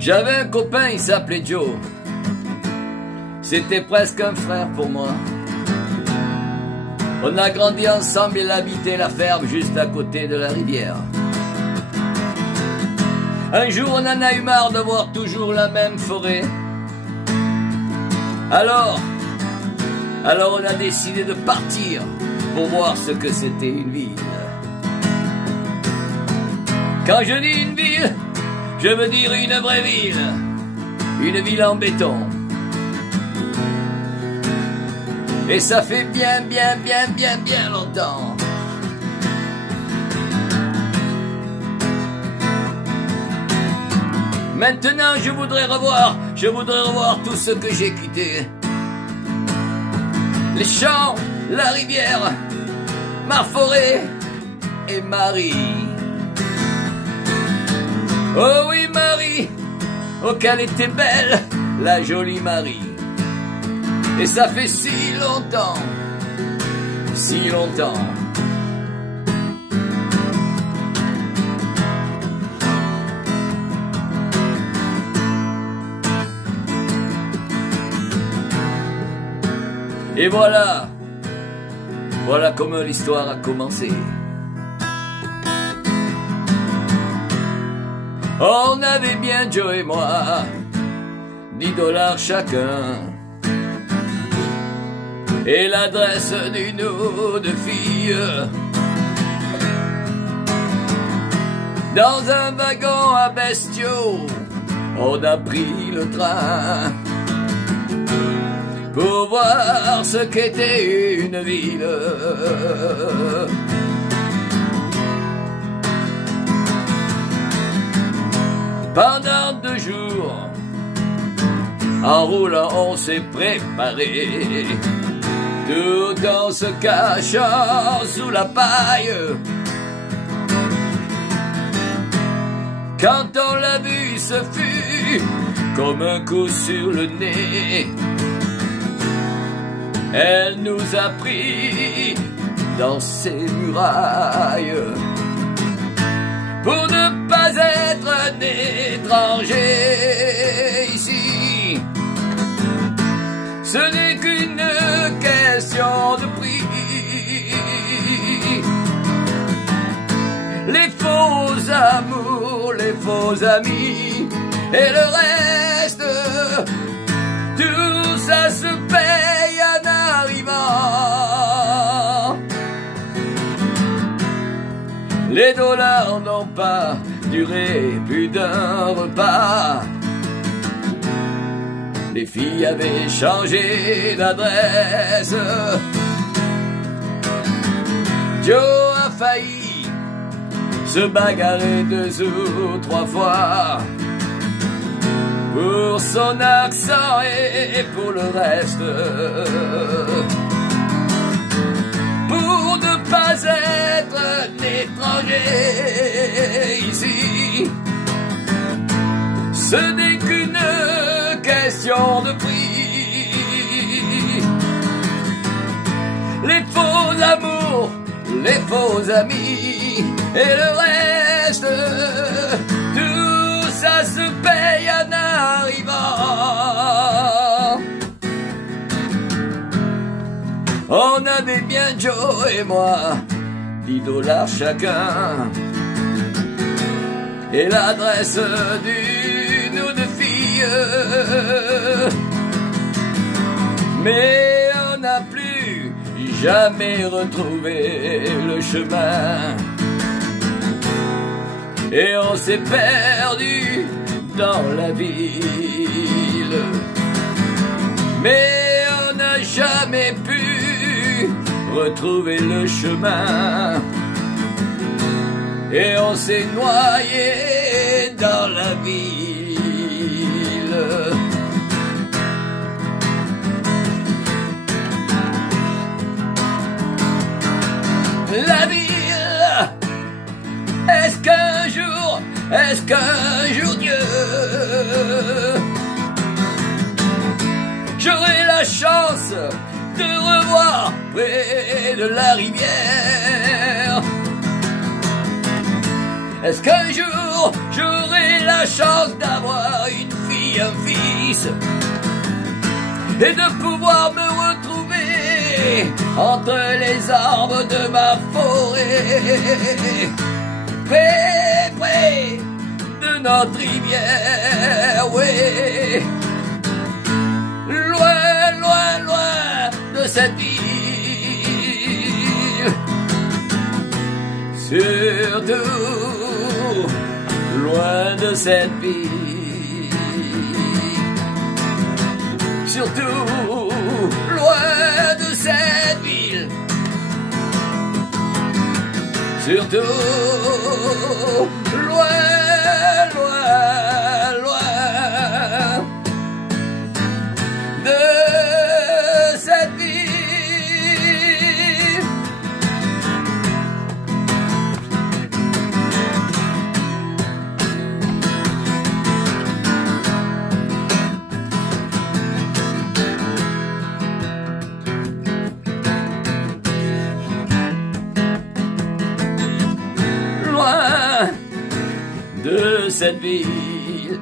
J'avais un copain, il s'appelait Joe. C'était presque un frère pour moi. On a grandi ensemble, il habitait la ferme juste à côté de la rivière. Un jour on en a eu marre de voir toujours la même forêt. Alors on a décidé de partir pour voir ce que c'était une ville. Quand je dis une ville, je veux dire une vraie ville. Une ville en béton. Et ça fait bien longtemps. Maintenant je voudrais revoir tout ce que j'ai quitté. Les champs, la rivière, ma forêt et Marie. Oh oui Marie, oh qu'elle était belle, la jolie Marie. Et ça fait si longtemps. Et voilà comment l'histoire a commencé. On avait bien Joe et moi, $10 chacun. Et l'adresse d'une ou deux filles. Dans un wagon à bestiaux, on a pris le train pour voir ce qu'était une ville. Pendant 2 jours, en roulant on s'est préparé, tout en se cachant sous la paille. Quand on l'a vu, ce fut comme un coup sur le nez. Elle nous a pris dans ses murailles pour ne pas être un étranger ici. Ce n'est qu'une question de prix. Les faux amours, les faux amis et le reste, tout ça se paye en arrivant. Les dollars n'ont pas duré plus d'un repas. Les filles avaient changé d'adresse. Joe a failli se bagarrer 2 ou 3 fois pour son accent et pour le reste. Pour ne pas être un étranger ici, ce n'est qu'une question de prix. Les faux amours, les faux amis et le reste, tout ça se paye en arrivant. On avait bien Joe et moi, $10 chacun, et l'adresse d'une ou deux filles. Mais on n'a plus jamais retrouvé le chemin, et on s'est perdu dans la ville. Mais on n'a jamais pu retrouver le chemin, et on s'est noyé dans la ville. La ville, est-ce qu'un jour Dieu, j'aurai la chance de revoir près de la rivière? Est-ce qu'un jour j'aurai la chance d'avoir un fils et de pouvoir me retrouver entre les arbres de ma forêt, près de notre rivière, oui, loin de cette ville, surtout loin de cette ville, surtout loin de cette ville, surtout loin de cette ville. Loin de cette ville.